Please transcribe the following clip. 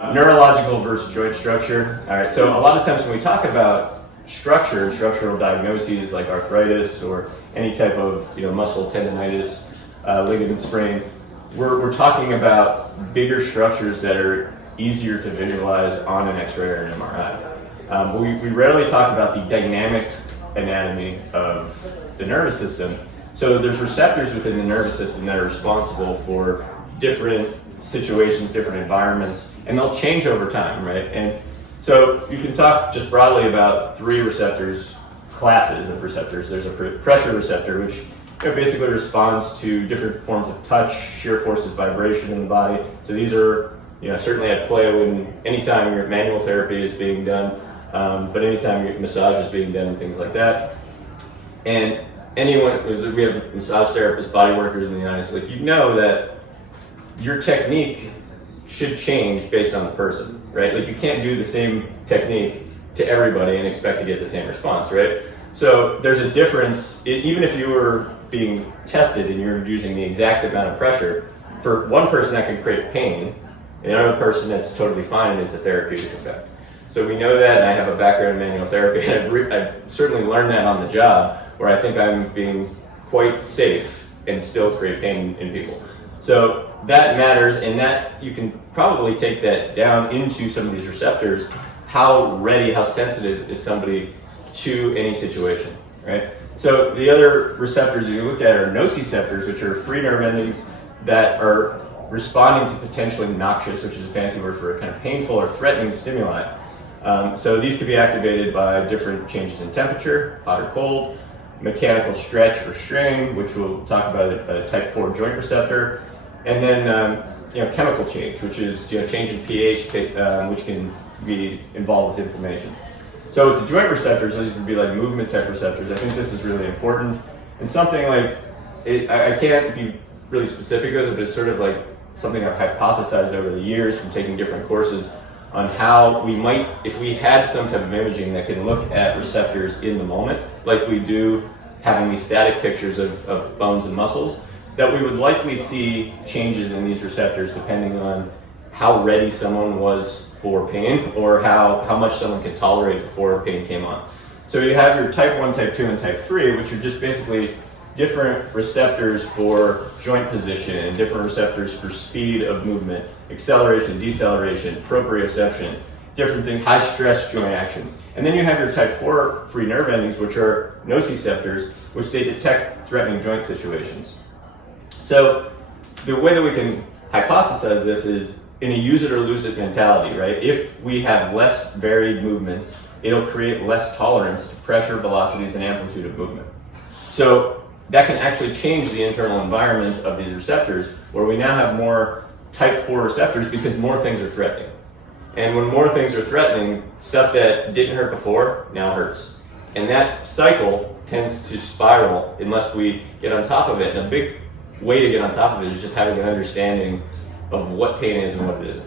Neurological versus joint structure. All right, so a lot of times when we talk about structure, structural diagnoses like arthritis or any type of muscle tendonitis, ligament sprain, we're talking about bigger structures that are easier to visualize on an X-ray or an MRI. We rarely talk about the dynamic anatomy of the nervous system. So there's receptors within the nervous system that are responsible for different situations, different environments, and they'll change over time, right? And so you can talk just broadly about three classes of receptors. There's a pressure receptor, which basically responds to different forms of touch, shear forces, vibration in the body. So these are certainly at play anytime your manual therapy is being done, but anytime your massage is being done and things like that. And we have massage therapists, body workers in the United States, that your technique should change based on the person, right? Like you can't do the same technique to everybody and expect to get the same response, right? So there's a difference, even if you were being tested and you're using the exact amount of pressure, for one person that can create pain, and another person that's totally fine and it's a therapeutic effect. So we know that, and I have a background in manual therapy, and I've certainly learned that on the job, where I think I'm being quite safe and still create pain in people. So that matters, and that you can probably take that down into some of these receptors. How sensitive is somebody to any situation, right? So the other receptors that you look at are nociceptors, which are free nerve endings that are responding to potentially noxious, which is a fancy word for a kind of painful or threatening stimuli. So these could be activated by different changes in temperature, hot or cold, mechanical stretch or strain, which we'll talk about a type 4 joint receptor, and then chemical change, which is change in pH, which can be involved with inflammation. So with the joint receptors, these would be like movement type receptors. I think this is really important, and something like I can't be really specific with it, but it's sort of like something I've hypothesized over the years from taking different courses on how we might, if we had some type of imaging that can look at receptors in the moment, like we do having these static pictures of bones and muscles, that we would likely see changes in these receptors depending on how ready someone was for pain or how much someone could tolerate before pain came on. So you have your type 1, type 2, and type 3, which are just basically different receptors for joint position and different receptors for speed of movement, acceleration, deceleration, proprioception, different things, high stress joint action. And then you have your type 4 free nerve endings, which are nociceptors, which they detect threatening joint situations. So the way that we can hypothesize this is in a use it or lose it mentality, right? If we have less varied movements, it'll create less tolerance to pressure, velocities, and amplitude of movement. So that can actually change the internal environment of these receptors, where we now have more type 4 receptors because more things are threatening. And when more things are threatening, stuff that didn't hurt before now hurts. And that cycle tends to spiral unless we get on top of it. And a big way to get on top of it is just having an understanding of what pain is and what it isn't.